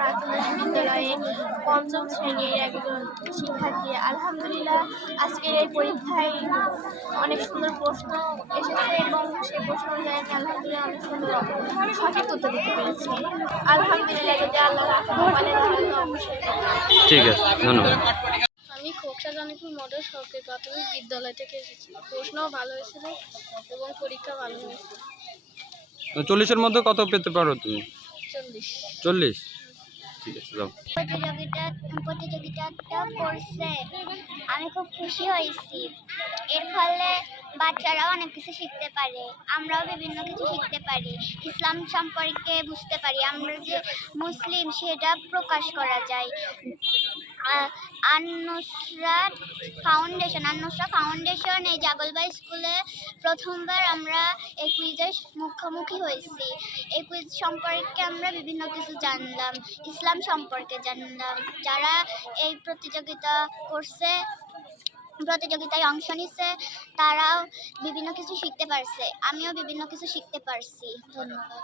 প্রাথমিক বিদ্যালয়ে পঞ্চম শ্রেণির একজন শিক্ষার্থী। আলহামদুলিল্লাহ আজকের এই পরীক্ষায় অনেক সুন্দর প্রশ্ন এসেছে এবং সেই প্রশ্ন অনুযায়ী আমি আলহামদুলিল্লাহ অনেক সুন্দর সঠিক উত্তর দিতে পেরেছি। আলহামদুলিল্লাহ যদি আল্লাহ ঠিক আছে ধন্যবাদ। আমি খোকসা জানিপুর মডেল সরকারি প্রাথমিক বিদ্যালয় থেকে এসেছি। প্রশ্নও ভালো হয়েছিল এবং পরীক্ষা ভালো হয়েছে। চল্লিশের মধ্যে কত পেতে পারো তুমি? চল্লিশ। চল্লিশ? প্রতিযোগিতা প্রতিযোগিতাটা করছে। আমি খুব খুশি হয়েছি। এর ফলে বাচ্চারাও অনেক কিছু শিখতে পারে। আমরাও বিভিন্ন কিছু শিখতে পারি। ইসলাম সম্পর্কে বুঝতে পারি। আমরা যে মুসলিম, সেটা প্রকাশ করা যায়। আ- আন-নুসরাত ফাউন্ডেশন। আন-নুসরা ফাউন্ডেশন এই জাগলবাই স্কুলে প্রথমবার আমরা এই কুইজের মুখোমুখি হয়েছি। এই কুইজ সম্পর্কে আমরা বিভিন্ন কিছু জানলাম, ইসলাম সম্পর্কে জানলাম। যারা এই প্রতিযোগিতা করছে, প্রতিযোগিতায় অংশ নিচ্ছে তারাও বিভিন্ন কিছু শিখতে পারছে। আমিও বিভিন্ন কিছু শিখতে পারছি। ধন্যবাদ।